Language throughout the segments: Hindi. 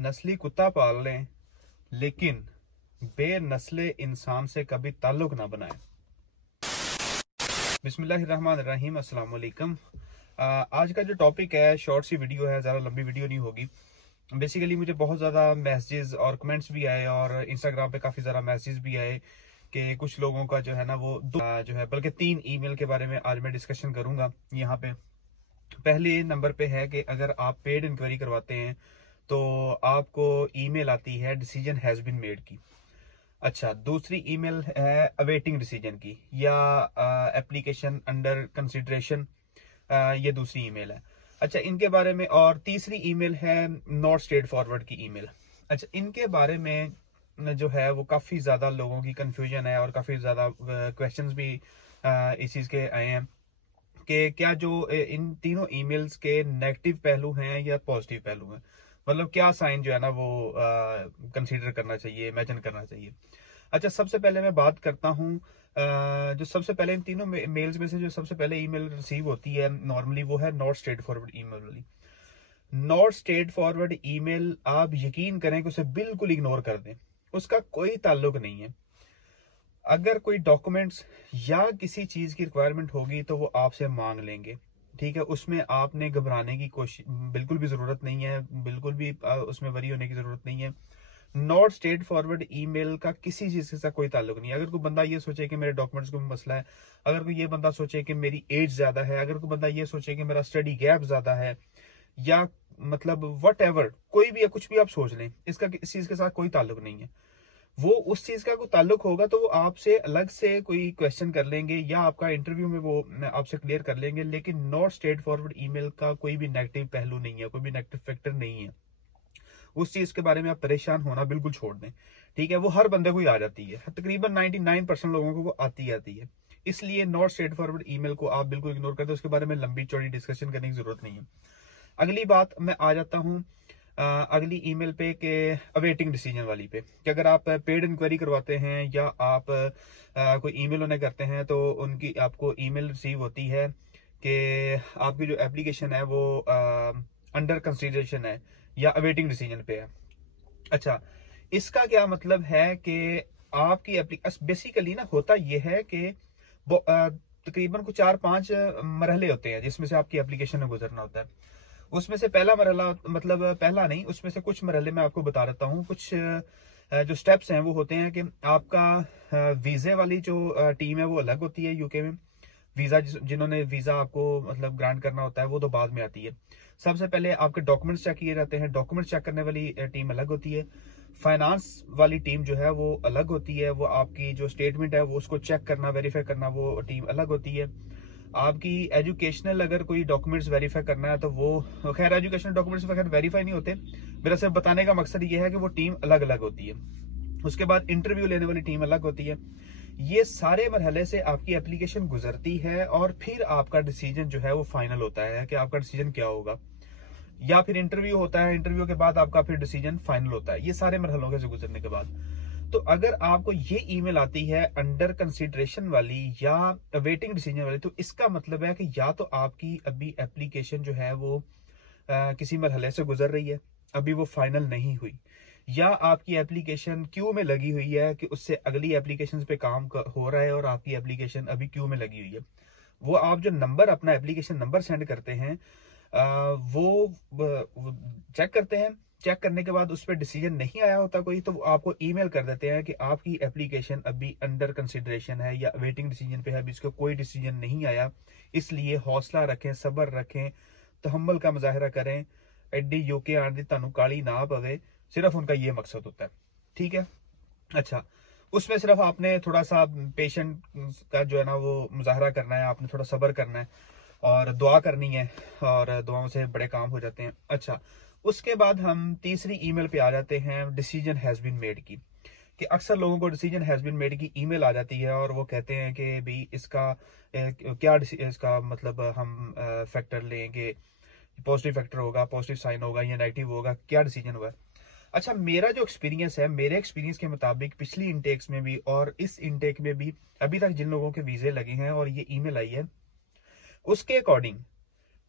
नस्ली कुत्ता पाल लें लेकिन बेनस्ले इंसान से कभी ताल्लुक ना बनाएं। बिस्मिल्लाहिर्रहमानिर्रहीम, अस्सलाम वालेकुम। आज का जो टॉपिक है शॉर्ट सी वीडियो है, ज़्यादा लंबी वीडियो नहीं होगी। बेसिकली मुझे बहुत ज़्यादा मैसेजेस और कमेंट्स भी आए और इंस्टाग्राम पे काफ़ी ज़्यादा मैसेजेस भी आए कि कुछ लोगों का जो है ना वो जो है बल्कि 3 ईमेल के बारे में आज मैं डिस्कशन करूंगा यहाँ पे। पहले नंबर पे है कि अगर आप पेड इंक्वायरी करवाते हैं तो आपको ईमेल आती है डिसीजन हैज़ बीन मेड की। अच्छा, दूसरी ईमेल है अवेटिंग डिसीजन की या एप्लीकेशन अंडर कंसिडरेशन, ये दूसरी ईमेल है। अच्छा, इनके बारे में। और तीसरी ईमेल है नॉट स्ट्रेट फॉरवर्ड की ईमेल। अच्छा, इनके बारे में जो है वो काफ़ी ज़्यादा लोगों की कंफ्यूजन है और काफ़ी ज़्यादा क्वेश्चंस भी इस चीज़ के आए हैं कि क्या जो इन तीनों ईमेल्स के नेगेटिव पहलू हैं या पॉजिटिव पहलू हैं, मतलब क्या साइन जो है ना वो कंसीडर करना चाहिए, इमेजिन करना चाहिए। अच्छा, सबसे पहले मैं बात करता हूँ जो सबसे पहले इन तीनों मेल्स में से जो सबसे पहले ईमेल रिसीव होती है नॉर्मली वो है नॉट स्ट्रेट फॉरवर्ड ईमेल वाली। नॉट स्ट्रेट फॉरवर्ड ईमेल आप यकीन करें कि उसे बिल्कुल इग्नोर कर दें, उसका कोई ताल्लुक नहीं है। अगर कोई डॉक्यूमेंट्स या किसी चीज की रिक्वायरमेंट होगी तो वो आपसे मांग लेंगे, ठीक है। उसमें आपने घबराने की कोशिश बिल्कुल भी जरूरत नहीं है, बिल्कुल भी उसमें वरी होने की जरूरत नहीं है। नॉट स्ट्रेट फॉरवर्ड ईमेल का किसी चीज के साथ कोई ताल्लुक नहीं है। अगर कोई बंदा ये सोचे कि मेरे डॉक्यूमेंट्स को मसला है, अगर कोई ये बंदा सोचे कि मेरी एज ज्यादा है, अगर कोई बंदा ये सोचे कि मेरा स्टडी गैप ज्यादा है, या मतलब वट एवर कोई भी है, कुछ भी आप सोच लें, इसका इस चीज के साथ कोई ताल्लुक नहीं है। वो उस चीज का कोई ताल्लुक होगा तो वो आपसे अलग से कोई क्वेश्चन कर लेंगे या आपका इंटरव्यू में वो आपसे क्लियर कर लेंगे, लेकिन नॉट स्ट्रेट फॉरवर्ड ईमेल का कोई भी नेगेटिव पहलू नहीं है, कोई भी नेगेटिव फैक्टर नहीं है। उस चीज के बारे में आप परेशान होना बिल्कुल छोड़ दें, ठीक है। वो हर बंदे को ही आ जाती है, तकरीबन 99% लोगों को वो आती है। इसलिए नॉट स्ट्रेट फॉरवर्ड ईमेल को आप बिल्कुल इग्नोर कर दो, उसके बारे में लंबी चौड़ी डिस्कशन करने की जरूरत नहीं है। अगली बात मैं आ जाता हूँ अगली ईमेल पे के अवेटिंग डिसीजन वाली पे, कि अगर आप पेड इंक्वायरी करवाते हैं या आप कोई ईमेल उन्हें करते हैं तो उनकी आपको ईमेल रिसीव होती है कि आपकी जो एप्लीकेशन है वो अंडर कंसिडरेशन है या अवेटिंग डिसीजन पे है। अच्छा, इसका क्या मतलब है कि आपकी एप्लीकेशन बेसिकली ना होता यह है कि वो तकरीबन कुछ 4-5 मरहले होते हैं जिसमें से आपकी एप्लीकेशन में गुजरना होता है। उसमें से पहला मरहला, मतलब पहला नहीं, उसमें से कुछ मरहले मैं आपको बता देता हूँ। कुछ जो स्टेप्स हैं वो होते हैं कि आपका वीजे वाली जो टीम है वो अलग होती है यूके में। वीजा जिन्होंने वीजा आपको मतलब ग्रांट करना होता है वो तो बाद में आती है। सबसे पहले आपके डॉक्यूमेंट्स चेक किए जाते हैं, डॉक्यूमेंट्स चेक करने वाली टीम अलग होती है। फाइनेंस वाली टीम जो है वो अलग होती है, वो आपकी जो स्टेटमेंट है वो उसको चेक करना, वेरीफाई करना, वो टीम अलग होती है। आपकी एजुकेशनल अगर कोई डॉक्यूमेंट्स वेरीफाई करना है तो वो खैर एजुकेशनल डॉक्यूमेंट्स वगैरह वेरीफाई नहीं होते, मेरा सिर्फ बताने का मकसद ये है कि वो टीम अलग अलग होती है। उसके बाद इंटरव्यू लेने वाली टीम अलग होती है। ये सारे मरहले से आपकी एप्लीकेशन गुजरती है और फिर आपका डिसीजन जो है वो फाइनल होता है कि आपका डिसीजन क्या होगा, या फिर इंटरव्यू होता है, इंटरव्यू के बाद आपका फिर डिसीजन फाइनल होता है, ये सारे मरहलों से गुजरने के बाद। तो अगर आपको ये ईमेल आती है अंडर कंसिडरेशन वाली या अवेटिंग डिसीजन वाली, तो इसका मतलब है कि या तो आपकी अभी एप्लीकेशन जो है वो किसी मरहले से गुजर रही है, अभी वो फाइनल नहीं हुई, या आपकी एप्लीकेशन क्यू में लगी हुई है कि उससे अगली एप्लीकेशन पे काम हो रहा है और आपकी एप्लीकेशन अभी क्यू में लगी हुई है। वो आप जो नंबर अपना एप्लीकेशन नंबर सेंड करते हैं वो चेक करते हैं, चेक करने के बाद उस पर डिसीजन नहीं आया होता कोई, तो वो आपको ईमेल कर देते हैं कि आपकी एप्लीकेशन अभी अंडर कंसिडरेशन है या वेटिंग डिसीजन पे है, अभी इसका कोई डिसीजन नहीं आया। इसलिए हौसला रखें, सब्र रखें, तहम्मुल का मुजाहरा करें, एडी यूके आने दी तानू काली ना पवे, सिर्फ उनका ये मकसद होता है, ठीक है। अच्छा, उसमें सिर्फ आपने थोड़ा सा पेशेंट का जो है ना वो मुजाहरा करना है, आपने थोड़ा सब्र करना है और दुआ करनी है, और दुआओं से बड़े काम हो जाते हैं। अच्छा, उसके बाद हम तीसरी ईमेल पे आ जाते हैं डिसीजन हैज बीन मेड की, कि अक्सर लोगों को डिसीजन हैज बीन मेड की ईमेल आ जाती है और वो कहते हैं कि भाई इसका क्या इसका मतलब हम फैक्टर लेंगे, पॉजिटिव फैक्टर होगा, पॉजिटिव साइन होगा या नेगेटिव होगा, क्या डिसीजन होगा। अच्छा, मेरा जो एक्सपीरियंस है, मेरे एक्सपीरियंस के मुताबिक पिछली इनटेक्स में भी और इस इनटेक में भी अभी तक जिन लोगों के वीजे लगे हैं और ये ईमेल आई है उसके अकॉर्डिंग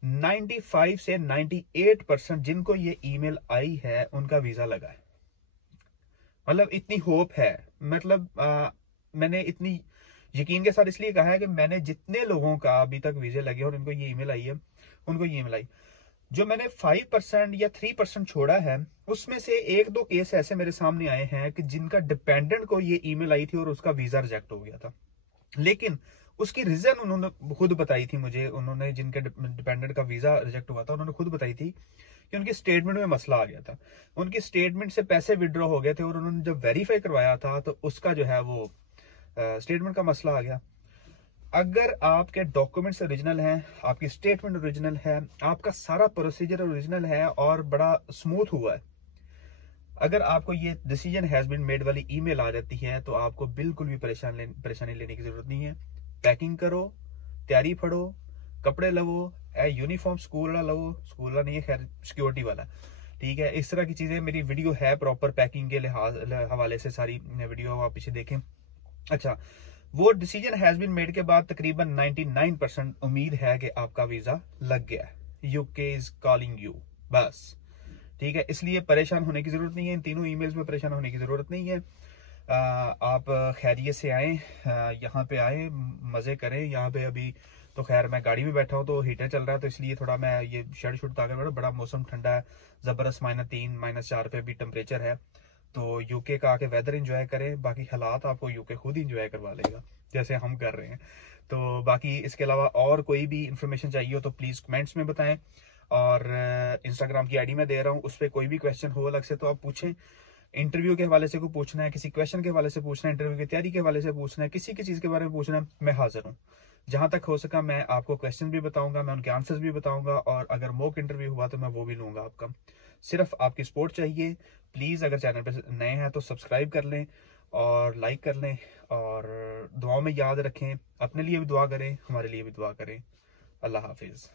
95 से 98% जिनको ये ईमेल आई है उनका वीजा लगा है। मतलब इतनी होप है। मतलब मैंने इतनी यकीन के साथ इसलिए कहा है कि मैंने जितने लोगों का अभी तक वीजे लगे और उनको ये ईमेल आई है, उनको ये ईमेल आई, जो मैंने 5% या 3% छोड़ा है, उसमें से 1-2 केस ऐसे मेरे सामने आए हैं कि जिनका डिपेंडेंट को ये ईमेल आई थी और उसका वीजा रिजेक्ट हो गया था। लेकिन उसकी रीजन उन्होंने खुद बताई थी मुझे। उन्होंने जिनके डिपेंडेंट का वीजा रिजेक्ट हुआ था, उन्होंने खुद बताई थी कि उनकी स्टेटमेंट में मसला आ गया था। उनकी स्टेटमेंट से पैसे विड्रॉ हो गए थे और उन्होंने जब वेरीफाई करवाया था तो उसका जो है वो स्टेटमेंट का मसला आ गया। अगर आपके डॉक्यूमेंट्स ओरिजिनल हैं, आपकी स्टेटमेंट ओरिजिनल है, आपका सारा प्रोसीजर ओरिजिनल है और बड़ा स्मूथ हुआ है, अगर आपको ये डिसीजन हैज बीन मेड वाली ईमेल आ जाती है तो आपको बिल्कुल भी परेशानी लेने की जरूरत नहीं है। पैकिंग करो, तैयारी फड़ो, कपड़े लवो, यूनिफॉर्म स्कूल वाला लवो, स्कूल वाला नहीं है खैर, सिक्योरिटी वाला, ठीक है। इस तरह की चीजें, मेरी वीडियो है प्रॉपर पैकिंग के हवाले से, सारी वीडियो आप पीछे देखें। अच्छा, वो डिसीजन हैज बीन मेड के बाद तकरीबन 99% उम्मीद है कि आपका वीजा लग गया है। यूके इज कॉलिंग यू, बस, ठीक है। इसलिए परेशान होने की जरूरत नहीं है, इन तीनों ईमेल्स में परेशान होने की जरूरत नहीं है। आप खैरियत से आए, यहाँ पे आए, मजे करें। यहाँ पे अभी तो खैर मैं गाड़ी में बैठा हूँ तो हीटर चल रहा है, तो इसलिए थोड़ा मैं ये शर्ट शुट ताकि बड़ा मौसम ठंडा है, जबरदस्त -3 -4 पे भी टेम्परेचर है। तो यूके का आके वेदर एंजॉय करें, बाकी हालात आपको यूके खुद ही एंजॉय करवा लेगा जैसे हम कर रहे हैं। तो बाकी इसके अलावा और कोई भी इंफॉर्मेशन चाहिए हो तो प्लीज कमेंट्स में बताएं, और इंस्टाग्राम की आईडी में दे रहा हूँ, उस पर कोई भी क्वेश्चन हो अलग से तो आप पूछें। इंटरव्यू के हवाले से को पूछना है, किसी क्वेश्चन के हवाले से पूछना है, इंटरव्यू की तैयारी के हवाले से पूछना है, किसी की चीज के बारे में पूछना है, मैं हाजिर हूँ। जहां तक हो सका मैं आपको क्वेश्चन भी बताऊंगा, मैं उनके आंसर्स भी बताऊंगा, और अगर मॉक इंटरव्यू हुआ तो मैं वो भी लूंगा आपका। सिर्फ आपकी सपोर्ट चाहिए। प्लीज अगर चैनल पर नए हैं तो सब्सक्राइब कर लें और लाइक कर लें, और दुआओं में याद रखें, अपने लिए भी दुआ करें, हमारे लिए भी दुआ करें। अल्लाह हाफिज।